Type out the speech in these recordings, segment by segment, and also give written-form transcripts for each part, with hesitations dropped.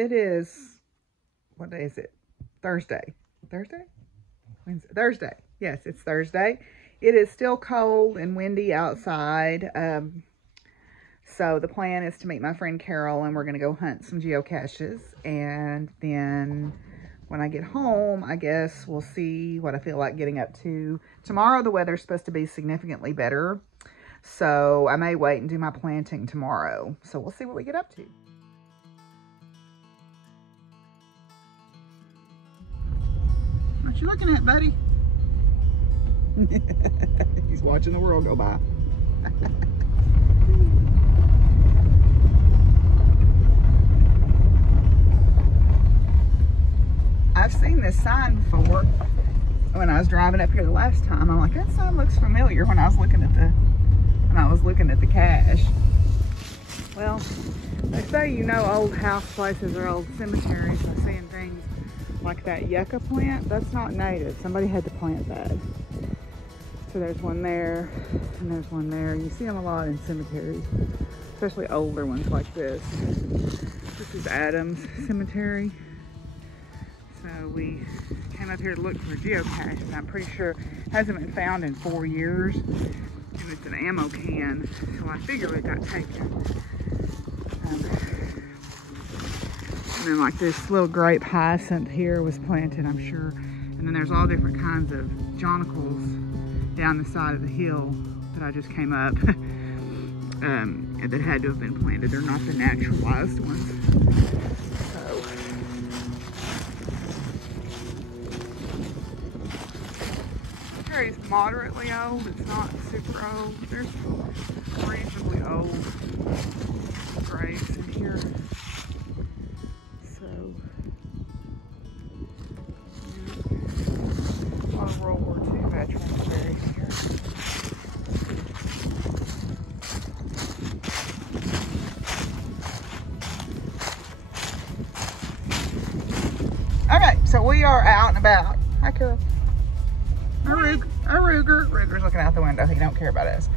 it is, what day is it? Thursday. Thursday? Wednesday? Thursday. Yes, it's Thursday. It is still cold and windy outside. So the plan is to meet my friend Carol, and we're going to go hunt some geocaches. And then when I get home, I guess we'll see what I feel like getting up to. Tomorrow, the weather's supposed to be significantly better. So I may wait and do my planting tomorrow. So we'll see what we get up to. What you looking at, buddy? He's watching the world go by. I've seen this sign before when I was driving up here the last time. I'm like, that sign looks familiar when I was looking at the cache. Well, they say, you know, old house places or old cemeteries by seeing things like that yucca plant. That's not native. Somebody had to plant that. So there's one there and there's one there. You see them a lot in cemeteries, especially older ones like this. This is Adams Cemetery. So we came up here to look for geocaches, and I'm pretty sure it hasn't been found in 4 years. And it's an ammo can, so I figure it got taken. And then like this little grape hyacinth here was planted, I'm sure. And then there's all different kinds of jonquils down the side of the hill that I just came up that had to have been planted. They're not the naturalized ones. So it's moderately old. It's not super old. There's reasonably old graves in here. So yeah. A lot of World War II veterans buried here. Okay, so we are out and about. Hi, Carol. Ruger's looking out the window. He don't care about us.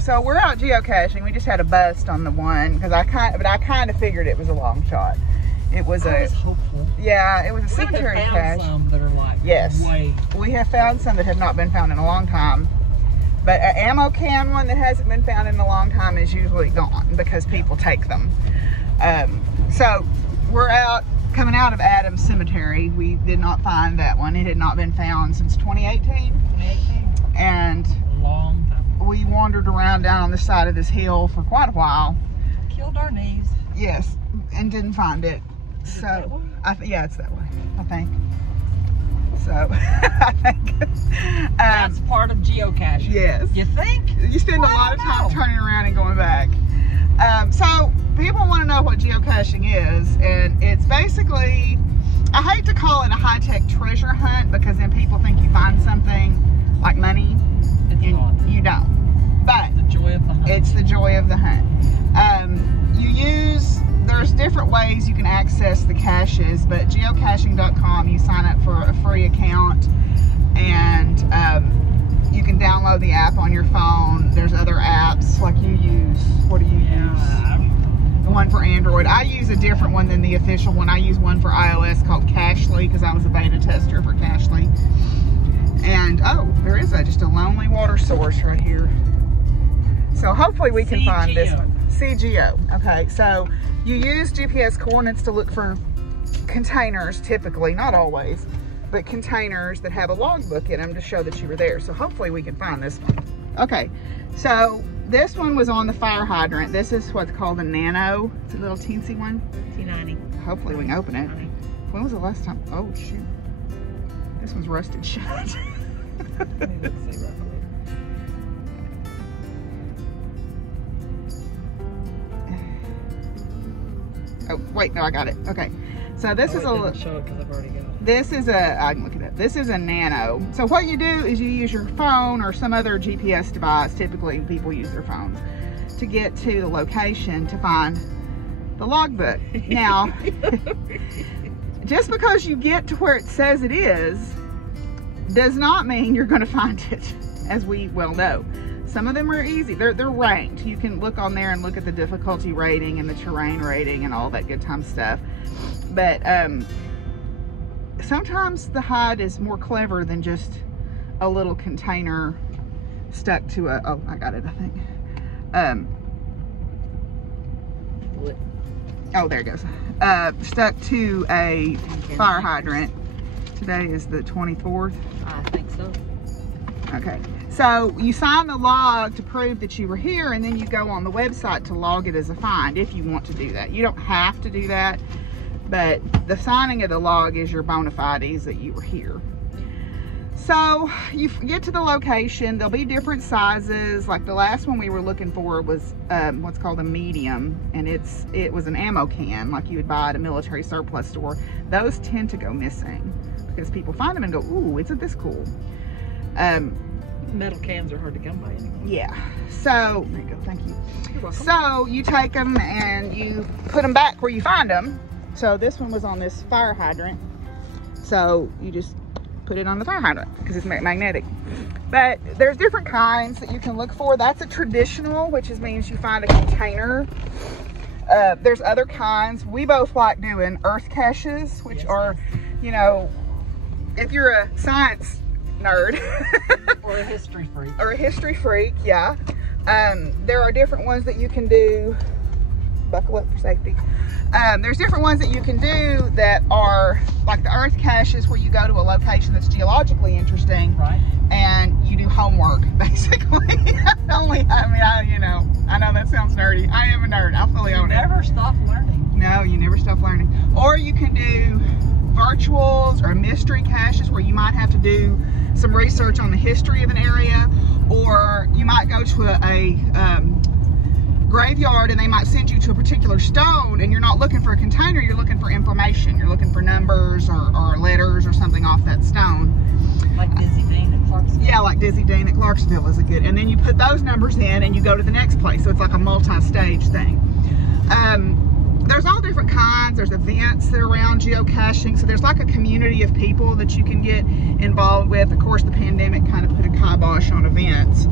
So we're out geocaching. We just had a bust on the one because I kind of figured it was a long shot. It was I was hopeful. Yeah, it was a cemetery cache. Some that are like yes, way. We have found some that have not been found in a long time. But an ammo can one that hasn't been found in a long time is usually gone because people take them. So we're out. Coming out of Adams Cemetery, we did not find that one. It had not been found since 2018. And long time. We wandered around down on the side of this hill for quite a while. Killed our knees. Yes, and didn't find it. Is it that way? Yeah, it's that way, I think. So, I think. That's part of geocaching. Yes. You think? You spend a lot of time turning around and going back. So people want to know what geocaching is, and it's basically, I hate to call it a high-tech treasure hunt because then people think you find something like money. And you don't. But the joy of the hunt. It's the joy of the hunt. There's different ways you can access the caches, but geocaching.com, you sign up for a free account, and you can download the app on your phone. There's other apps like you use. What do you use? The one for Android. I use a different one than the official one. I use one for iOS called Cachely because I was a beta tester for Cachely. And oh, there is just a lonely water source right here. So hopefully we can find this one. CGO. Okay, so you use GPS coordinates to look for containers typically, not always, but containers that have a logbook in them to show that you were there. So hopefully we can find this one. Okay, so this one was on the fire hydrant. This is what's called a nano. It's a little teensy one. T90. Hopefully we can open it. When was the last time? Oh shoot. This one's rusted shut. Oh wait, no, I got it. Okay, so this is a. Show it because I've already got it. This is a. I can look at it. This is a nano. So what you do is you use your phone or some other GPS device. Typically, people use their phones to get to the location to find the logbook. Now, just because you get to where it says it is, does not mean you're going to find it, as we well know. Some of them are easy. They're ranked. You can look on there and look at the difficulty rating and the terrain rating and all that good time stuff. But sometimes the hide is more clever than just a little container stuck to a, oh, I got it, I think. Oh, there it goes. Stuck to a fire hydrant. Today is the 24th. I think so. Okay. So you sign the log to prove that you were here, and then you go on the website to log it as a find if you want to do that. You don't have to do that, but the signing of the log is your bona fides that you were here. So you get to the location. There'll be different sizes. Like the last one we were looking for was what's called a medium, and it was an ammo can like you would buy at a military surplus store. Those tend to go missing because people find them and go, ooh, isn't this cool? Metal cans are hard to come by anyway. Yeah. So there you go. Thank you. You're welcome. So you take them and you put them back where you find them. So this one was on this fire hydrant. So you just put it on the fire hydrant because it's magnetic. But there's different kinds that you can look for. That's a traditional, which means you find a container. There's other kinds. We both like doing earth caches, which are, you know, if you're a science nerd or a history freak. Or a history freak, yeah. There are different ones that you can do. Buckle up for safety. There's different ones that you can do that are like the earth caches, where you go to a location that's geologically interesting, right? And you do homework, basically. I know that sounds nerdy. I am a nerd. I fully own it. Never stop learning. No, you never stop learning. Or you can do virtuals or mystery caches, where you might have to do some research on the history of an area, or you might go to a graveyard and they might send you to a particular stone, and you're not looking for a container, you're looking for information. You're looking for numbers or letters or something off that stone. Like Dizzy Dean at Clarksville. Yeah, like Dizzy Dean at Clarksville is a good, and then you put those numbers in and you go to the next place. So it's like a multi-stage thing. There's all different kinds. There's events that are around geocaching. So there's like a community of people that you can get involved with. Of course, the pandemic kind of put a kibosh on events.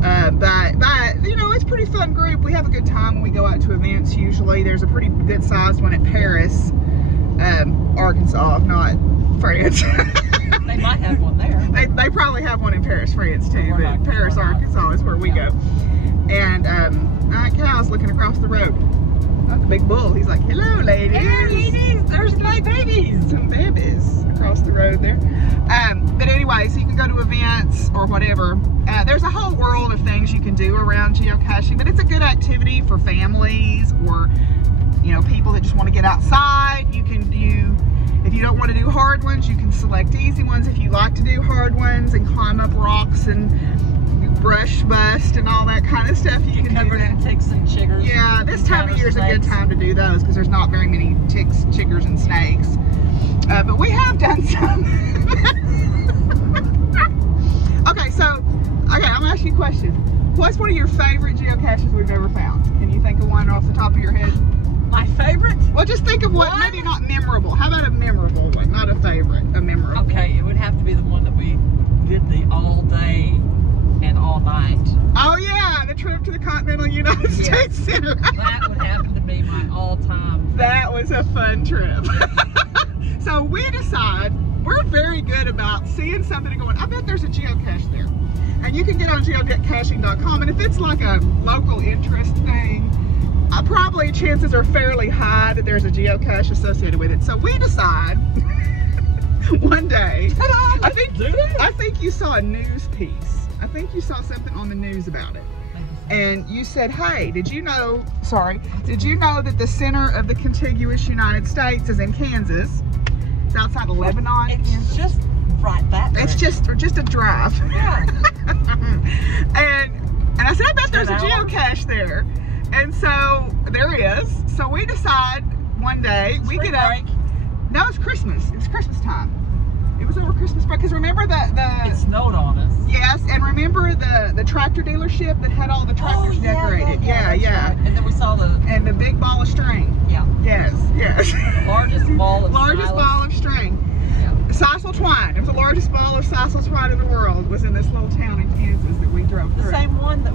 But you know, it's a pretty fun group. We have a good time when we go out to events usually. There's a pretty good sized one at Paris, Arkansas, not France. They might have one there. They probably have one in Paris, France too, but Paris, Arkansas is where we go. And my cow's looking across the road. That's a big bull. He's like, hello, ladies. Hey, ladies, there's my babies. Some babies across the road there. But anyway, so you can go to events or whatever. There's a whole world of things you can do around geocaching, but it's a good activity for families or, you know, people that just want to get outside. You can do, if you don't want to do hard ones, you can select easy ones. If you like to do hard ones and climb up rocks and brush bust and all that kind of stuff, you can do that. Ticks and chiggers. Yeah, this time of year is a good time to do those because there's not very many ticks, chiggers, and snakes. But we have done some. Okay, I'm gonna ask you a question. What's one of your favorite geocaches we've ever found? Can you think of one off the top of your head? My favorite? Well, just think of one, maybe not memorable. How about a memorable one? Not a favorite, a memorable. Okay, it would have to be the one that we did the all day and all night. Oh yeah, the trip to the continental United States Center. That would happen to be my all-time. That was a fun trip. So we decide, we're very good about seeing something and going, I bet there's a geocache there. And you can get on geocaching.com, and if it's like a local interest thing, probably chances are fairly high that there's a geocache associated with it. So we decide one day, I think you saw a news piece. I think you saw something on the news about it. And you said, hey, did you know that the center of the contiguous United States is in Kansas? It's outside of Lebanon. It's just right that It's just a drive. Yeah. and I said, I bet there's a geocache there. And so there is. So we decide one day, we get up. No, it's Christmas. It's Christmas time. It was over Christmas break. Because remember it snowed on us. Yes, and remember the tractor dealership that had all the tractors decorated? Yeah. Right. And then we saw the big ball of string. Yeah. Yes. Largest ball of string. Sisal twine. It was the largest ball of sisal twine in the world. Was in this little town in Kansas that we drove through. The same one that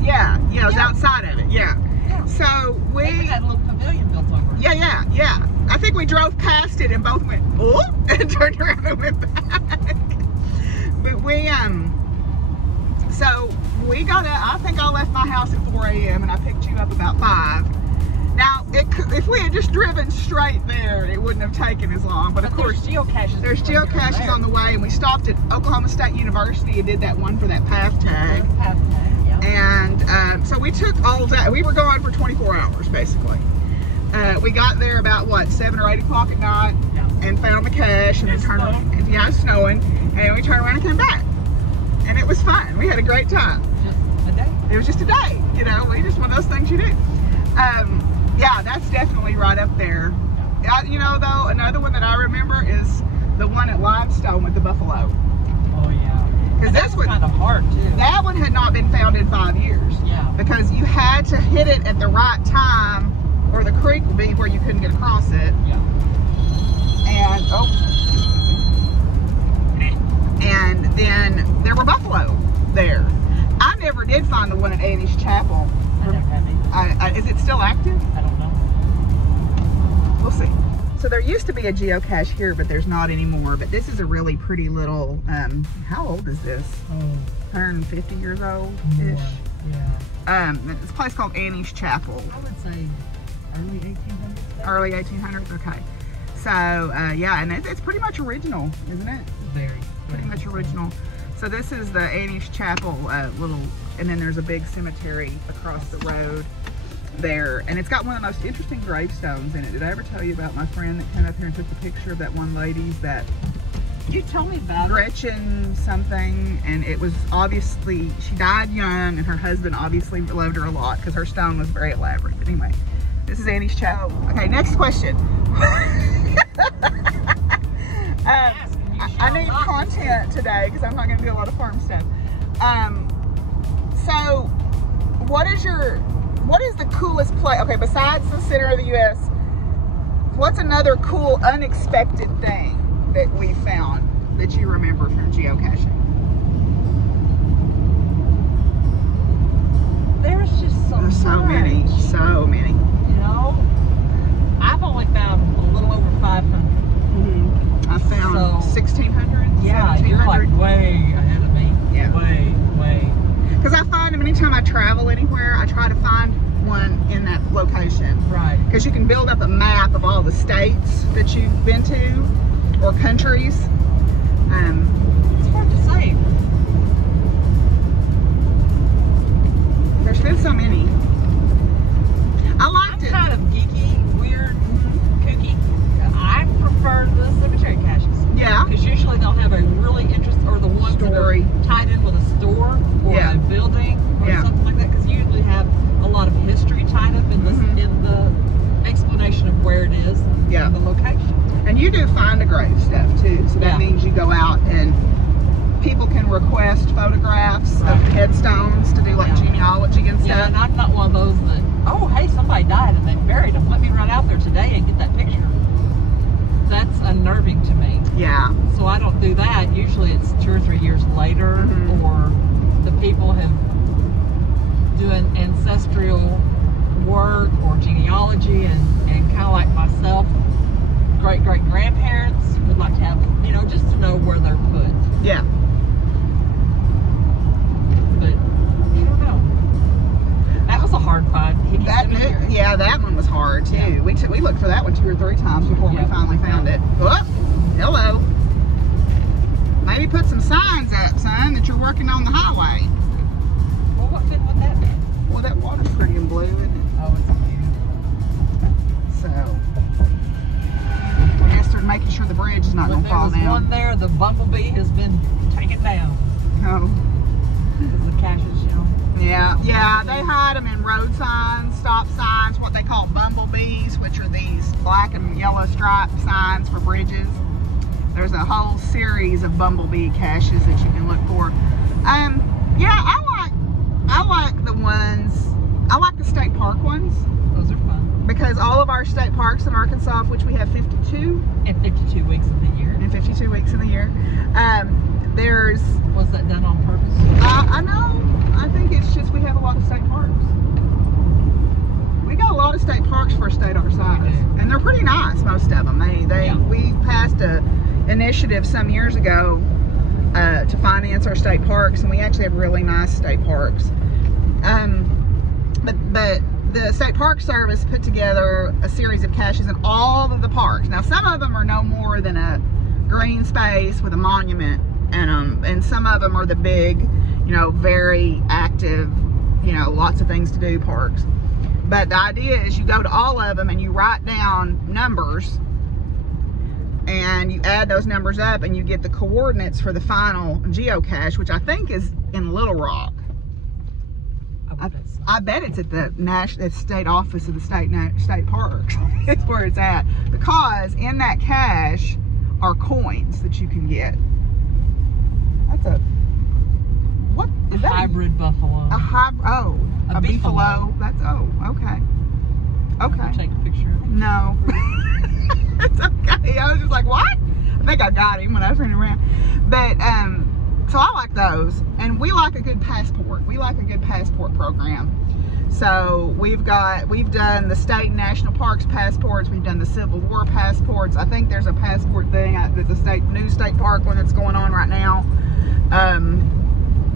Yeah, it was outside of it. Yeah. So we had a little pavilion built over it. Yeah. I think we drove past it and both went, oh, and turned around and went back. But we so we got out. I think I left my house at 4 a.m. and I picked you up about 5. Now, if we had just driven straight there, it wouldn't have taken as long. But of course, there's geocaches on the way, and we stopped at Oklahoma State University and did that one for that path tag. And so we took all of that. We were gone for 24 hours, basically. We got there about, what, 7 or 8 o'clock at night, and found the cache, and we turned around. Yeah, it was snowing, and we turned around and came back. And it was fun. We had a great time. Just a day. It was just a day, you know. We just one of those things you do. Yeah, that's definitely right up there. You know, though, another one that I remember is the one at Limestone with the buffalo. Oh, yeah. Because that's kind of hard, too. That one had not been found in 5 years. Yeah. Because you had to hit it at the right time, or the creek would be where you couldn't get across it. Yeah. And then there were buffalo there. I never did find the one at Annie's Chapel. I never have either. Is it still active? I don't know. We'll see. So there used to be a geocache here, but there's not anymore. But this is a really pretty little, how old is this? 150 years old-ish. Yeah. It's a place called Annie's Chapel. I would say early 1800s. Early 1800s, okay. So, yeah, and it's pretty much original, isn't it? Very. Pretty much original. So this is the Annie's Chapel little, and then there's a big cemetery across the road there. And it's got one of the most interesting gravestones in it. Did I ever tell you about my friend that came up here and took the picture of that one lady's that... You told me about Gretchen something, and it was obviously, she died young, and her husband obviously loved her a lot because her stone was very elaborate. But anyway, this is Annie's Chapel. Okay, next question. I need content today because I'm not going to do a lot of farm stuff. So, what is the coolest place? Okay, besides the center of the U.S., what's another cool, unexpected thing that we found that you remember from geocaching? There's just so many. You know, I've only found a little over 500. I found 1,600. Yeah, you're like way ahead of me. Yeah. Way. Because I find them anytime I travel anywhere, I try to find one in that location. Right. Because you can build up a map of all the states that you've been to, or countries. It's hard to say. There's been so many. I liked it. I'm kind of geeky, weird, kooky. I prefer the cemetery caches. Yeah. Because usually they'll have a really interesting, or the ones Story. that are tied in with a store or a building or something like that. Because you usually have a lot of history tied up in the explanation of where it is and the location. And you do find a grave stuff too, so that means you go out and people can request photographs of headstones to do like genealogy and stuff. Yeah, and I'm not one of those that, oh hey, somebody died and they buried them. Let me run out there today and get that picture. That's unnerving to me. Yeah. So I don't do that. Usually it's 2 or 3 years later, or the people have doing ancestral work or genealogy, and kind of like myself, great-great-grandparents would like to have, you know, just to know where they're put. Yeah. But I don't know. That was a hard find. Yeah, that one was hard too. Yeah. We looked for that one 2 or 3 times before we finally found it. Oh, hello. Maybe put some signs up, son, that you're working on the highway. Well, what good would that be? Well, that water's pretty and blue, isn't it? Oh, it's blue. So, I guess they're making sure the bridge is not going to fall down. There was one there, the bumblebee has been taken down. Oh. Because the caches, you know. Yeah, they hide them in road signs, stop signs, what they call bumblebees, which are these black and yellow striped signs for bridges. There's a whole series of bumblebee caches that you can look for. Yeah, I like the ones, I like the state park ones. Those are fun. because all of our state parks in Arkansas, of which we have 52. And 52 weeks of the year. And 52 weeks in the year. There's... Was that done on purpose? I know. I think it's just we have a lot of state parks. We got a lot of state parks for a state our size. And they're pretty nice, most of them. We passed a initiative some years ago to finance our state parks, and we actually have really nice state parks. But the State Park Service put together a series of caches in all of the parks. Now, some of them are no more than a green space with a monument in them, and some of them are the big, you know, very active, you know, lots of things to do parks. But the idea is you go to all of them and you write down numbers, and you add those numbers up and you get the coordinates for the final geocache, which I think is in Little Rock. I bet it's at the state office of the state parks. That's where it's at, because in that cache are coins that you can get. That's a, what is that? Hybrid buffalo. A hybrid, oh, a beefalo. That's, oh, okay. Okay. Take a picture of it. No. It's okay. I was just like, what? I think I got him when I was running around. But, so I like those, and we like a good passport. We like a good passport program. So we've done the state and national parks passports. We've done the Civil War passports. I think there's a passport thing. There's a new state park one that's going on right now.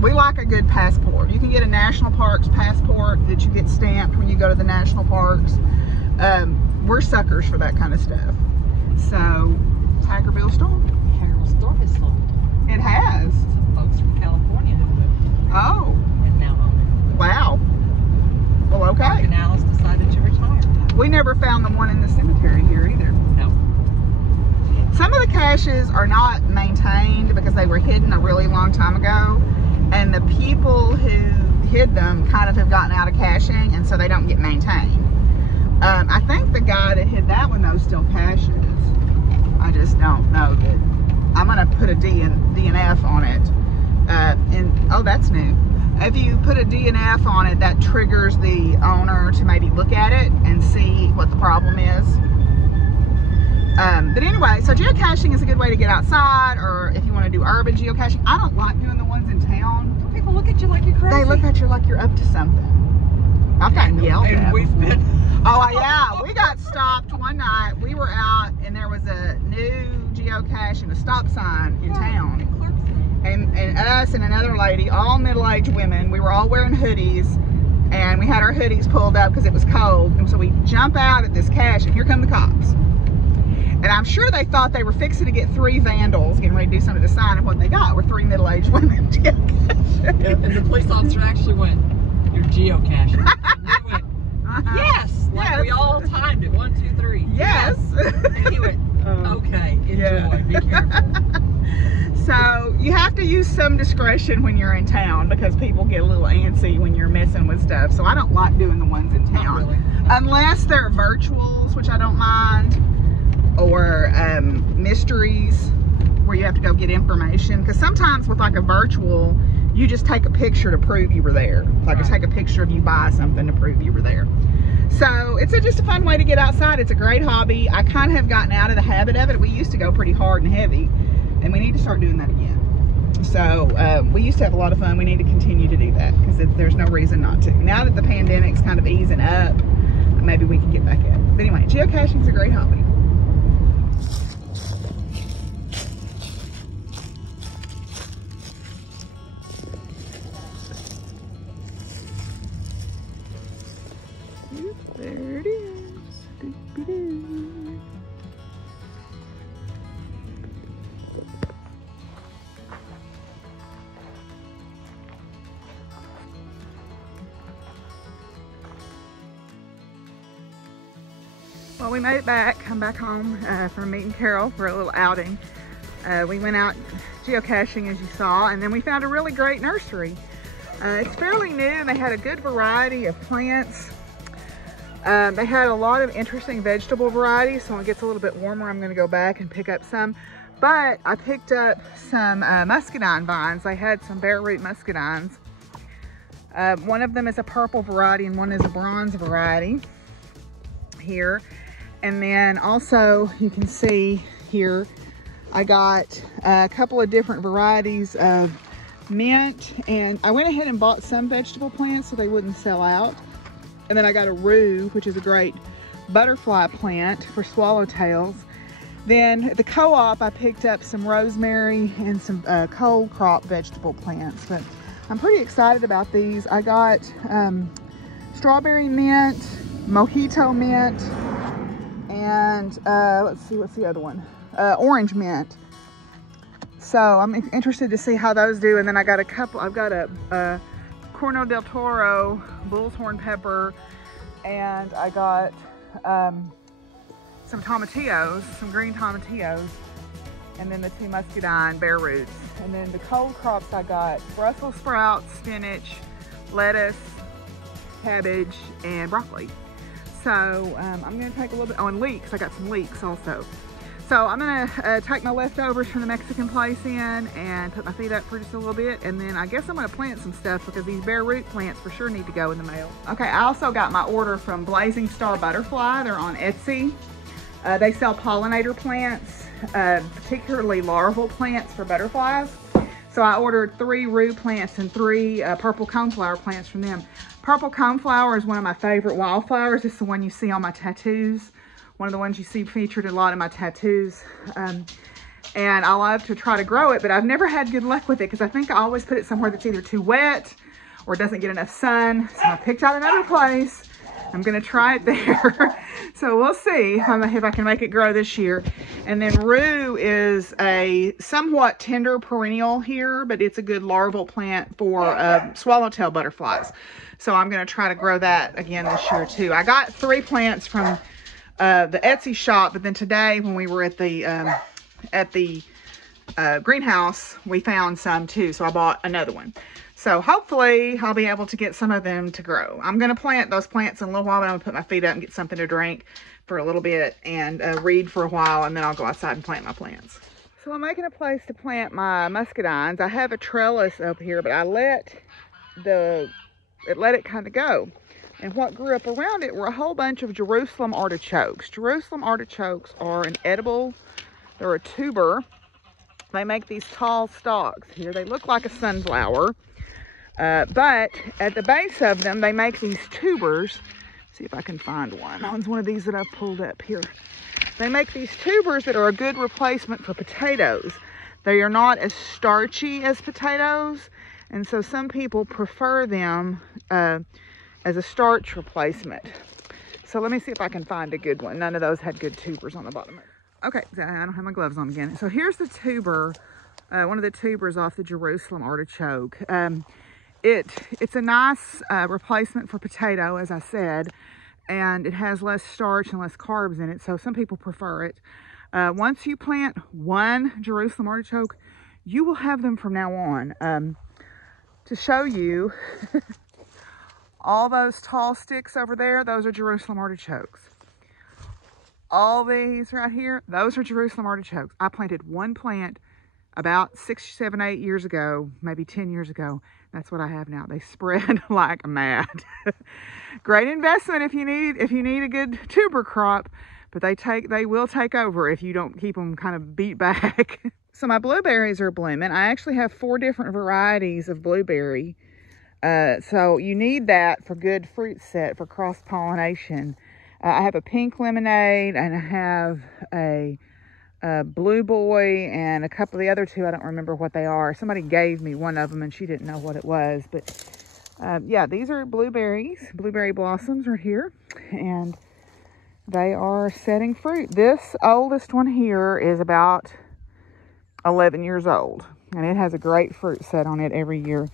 We like a good passport. You can get a national parks passport that you get stamped when you go to the national parks. We're suckers for that kind of stuff. So, Hackerville Storm. Hackerville Storm has sold. It has. Some folks from California have moved. Oh. And now own it. Wow. Well, okay. Mark and Alice decided to retire. We never found the one in the cemetery here either. No. Some of the caches are not maintained because they were hidden a really long time ago, and the people who hid them kind of have gotten out of caching, and so they don't get maintained. I think the guy that hid that one though still caches. I just don't know that. I'm gonna put a DNF on it. And oh, that's new. If you put a DNF on it, that triggers the owner to maybe look at it and see what the problem is. But anyway, so geocaching is a good way to get outside, or if you want to do urban geocaching. I don't like doing the ones in town. People look at you like you're crazy. They look at you like you're up to something. I've gotten yelled at. And we've been. Oh yeah, we got stopped one night. We were out and there was a new geocache and a stop sign in town. And us and another lady, all middle-aged women, we were all wearing hoodies, and we had our hoodies pulled up because it was cold. And so we jump out at this cache, and here come the cops. And I'm sure they thought they were fixing to get 3 vandals getting ready to do something to the sign, and what they got were 3 middle-aged women geocaching. And the police officer actually went, "You're geocaching." And he went, "Yes," like yes. We all timed it, 1, 2, 3. Yes. And he went, "Okay, enjoy, yeah. Be careful." So you have to use some discretion when you're in town, because people get a little antsy when you're messing with stuff. So I don't like doing the ones in town. Not really. Unless they're virtuals, which I don't mind, or mysteries where you have to go get information. Because sometimes with like a virtual, you just take a picture to prove you were there. Like right. Take a picture of you buy something to prove you were there. So it's just a fun way to get outside. It's a great hobby. I kind of have gotten out of the habit of it. We used to go pretty hard and heavy, and we need to start doing that again. So we used to have a lot of fun. We need to continue to do that, because there's no reason not to. Now that the pandemic's kind of easing up, maybe we can get back at it. But anyway, geocaching is a great hobby. There it is. Doo-doo-doo. Well, we made it back. Come back home from meeting Carol for a little outing. We went out geocaching, as you saw, and then we found a really great nursery. It's fairly new, and they had a good variety of plants. They had a lot of interesting vegetable varieties, so when it gets a little bit warmer, I'm going to go back and pick up some. But I picked up some muscadine vines. They had some bare root muscadines. One of them is a purple variety and one is a bronze variety. here. And then also you can see here, I got a couple of different varieties of mint, and I went ahead and bought some vegetable plants so they wouldn't sell out. And then I got a rue, which is a great butterfly plant for swallowtails. Then at the co-op, I picked up some rosemary and some cold crop vegetable plants. But I'm pretty excited about these. I got strawberry mint, mojito mint, and let's see, what's the other one? Orange mint. So I'm interested to see how those do. And then I got a couple, I've got a Corno del Toro, bull's horn pepper, and I got some tomatillos, some green tomatillos, and then the two muscadine bare roots. And then the cold crops, I got Brussels sprouts, spinach, lettuce, cabbage, and broccoli. So I'm gonna take a little bit, oh, and leeks, I got some leeks also. So I'm gonna take my leftovers from the Mexican place in and put my feet up for just a little bit, and then I guess I'm gonna plant some stuff because these bare root plants for sure need to go in the mail. Okay, I also got my order from Blazing Star Butterfly. They're on Etsy. They sell pollinator plants, particularly larval plants for butterflies. So I ordered 3 rue plants and 3 purple coneflower plants from them. Purple coneflower is one of my favorite wildflowers. It's the one you see on my tattoos. One of the ones you see featured a lot in my tattoos. And I love to try to grow it, but I've never had good luck with it because I think I always put it somewhere that's either too wet or doesn't get enough sun. So I picked out another place. I'm gonna try it there. So we'll see if I can make it grow this year. And then rue is a somewhat tender perennial here, but it's a good larval plant for swallowtail butterflies. So I'm gonna try to grow that again this year too. I got 3 plants from the Etsy shop, but then today when we were at the greenhouse, we found some too, so I bought another one. So hopefully I'll be able to get some of them to grow. I'm going to plant those plants in a little while, but I'm going to put my feet up and get something to drink for a little bit and read for a while, and then I'll go outside and plant my plants. So I'm making a place to plant my muscadines. I have a trellis up here, but I let it kind of go. And what grew up around it were a whole bunch of Jerusalem artichokes. Jerusalem artichokes are an edible, they're a tuber. They make these tall stalks here. They look like a sunflower. But at the base of them, they make these tubers. See if I can find one. That one's one of these that I've pulled up here. They make these tubers that are a good replacement for potatoes. They are not as starchy as potatoes, and so some people prefer them as a starch replacement. So let me see if I can find a good one. None of those had good tubers on the bottom. Okay, I don't have my gloves on again. So here's the tuber, one of the tubers off the Jerusalem artichoke. It's a nice replacement for potato, as I said, and it has less starch and less carbs in it, so some people prefer it. Once you plant one Jerusalem artichoke, you will have them from now on. To show you, all those tall sticks over there, those are Jerusalem artichokes. All these right here, those are Jerusalem artichokes. I planted one plant about 6, 7, 8 years ago, maybe 10 years ago. That's what I have now. They spread like mad. Great investment if you need a good tuber crop, but they will take over if you don't keep them kind of beat back. So my blueberries are blooming. I actually have 4 different varieties of blueberry. So you need that for good fruit set for cross-pollination. I have a pink lemonade, and I have a Blue Boy, and a couple of the other 2, I don't remember what they are. Somebody gave me one of them and she didn't know what it was, but yeah, these are blueberries. Blueberry blossoms are here, and they are setting fruit. This oldest one here is about 11 years old, and it has a great fruit set on it every year.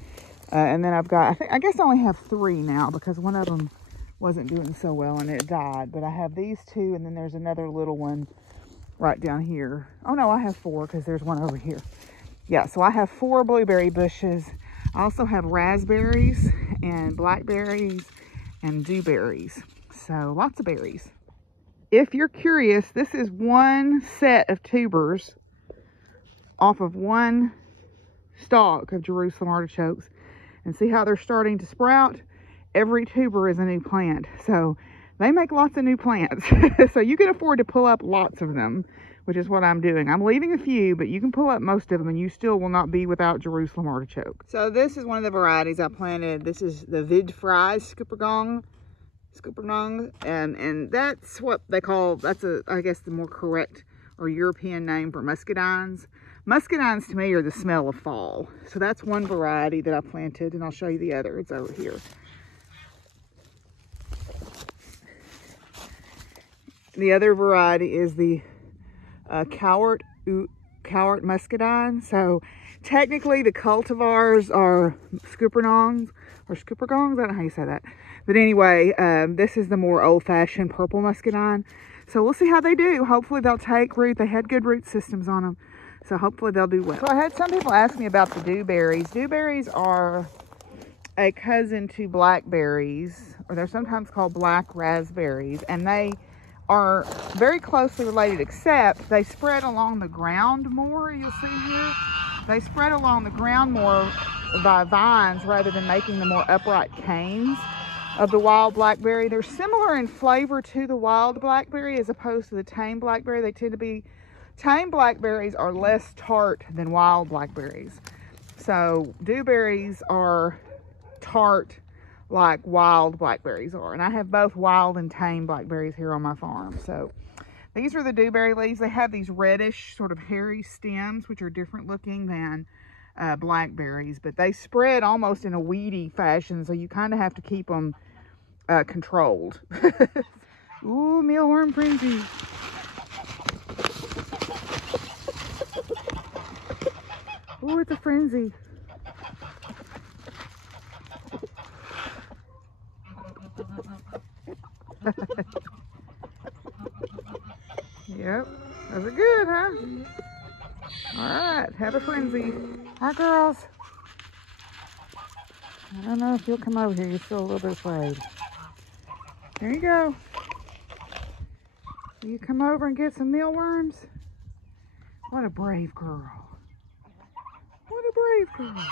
And then I've got, I guess I only have 3 now because one of them wasn't doing so well and it died. But I have these 2, and then there's another little one right down here. Oh no, I have 4 because there's one over here. Yeah, so I have 4 blueberry bushes. I also have raspberries and blackberries and dewberries. So lots of berries. If you're curious, this is one set of tubers off of one stalk of Jerusalem artichokes. And see how they're starting to sprout? Every tuber is a new plant. So they make lots of new plants. So you can afford to pull up lots of them, which is what I'm doing. I'm leaving a few, but you can pull up most of them and you still will not be without Jerusalem artichoke. So this is one of the varieties I planted. This is the Vid Fries Scoopernong, and that's what they call, that's I guess the more correct or European name for muscadines. Muscadines to me are the smell of fall. So that's one variety that I planted, and I'll show you the other. It's over here. The other variety is the Cowart muscadine. So technically the cultivars are Scoopernongs or Scoopergongs. I don't know how you say that. But anyway, this is the more old-fashioned purple muscadine. So we'll see how they do. Hopefully they'll take root. They had good root systems on them. So hopefully they'll do well. So I had some people ask me about the dewberries. Dewberries are a cousin to blackberries, or they're sometimes called black raspberries. And they are very closely related, except they spread along the ground more. You'll see here. They spread along the ground more by vines rather than making the more upright canes of the wild blackberry. They're similar in flavor to the wild blackberry as opposed to the tame blackberry. They tend to be, tame blackberries are less tart than wild blackberries. So dewberries are tart like wild blackberries are. And I have both wild and tame blackberries here on my farm. So these are the dewberry leaves. They have these reddish sort of hairy stems, which are different looking than blackberries, but they spread almost in a weedy fashion, so you kind of have to keep them controlled. Ooh, mealworm frenzy. Ooh, it's a frenzy. Yep, those are good, huh? All right, have a frenzy. Hi, girls. I don't know if you'll come over here. You're still a little bit afraid. There you go. Will you come over and get some mealworms? What a brave girl. What a brave girl.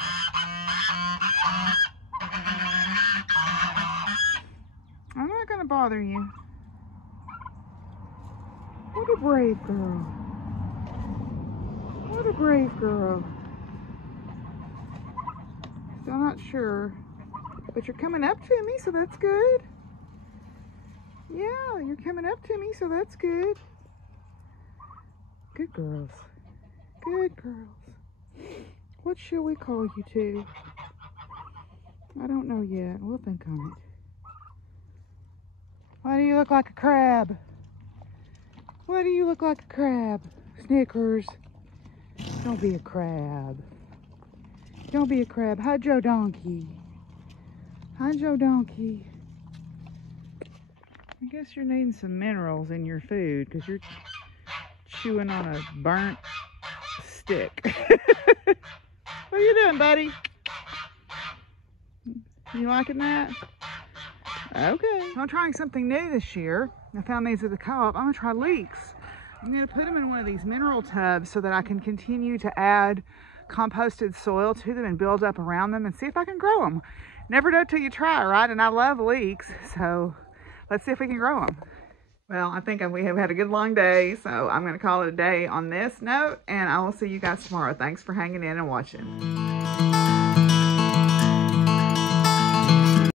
I'm not going to bother you. What a brave girl. What a brave girl. Still not sure, but you're coming up to me, so that's good. Yeah, you're coming up to me, so that's good. Good girls. Good girls. What shall we call you two? I don't know yet. We'll think on it. Why do you look like a crab? Why do you look like a crab? Snickers. Don't be a crab. Don't be a crab. Hi, Joe Donkey. Hi, Joe Donkey. I guess you're needing some minerals in your food because you're chewing on a burnt stick. What are you doing, buddy? You liking that? Okay. I'm trying something new this year. I found these at the co-op. I'm going to try leeks. I'm going to put them in one of these mineral tubs so that I can continue to add composted soil to them and build up around them and see if I can grow them. Never know till you try, right? And I love leeks, so let's see if we can grow them. Well, I think we have had a good long day, so I'm going to call it a day on this note, and I will see you guys tomorrow. Thanks for hanging in and watching.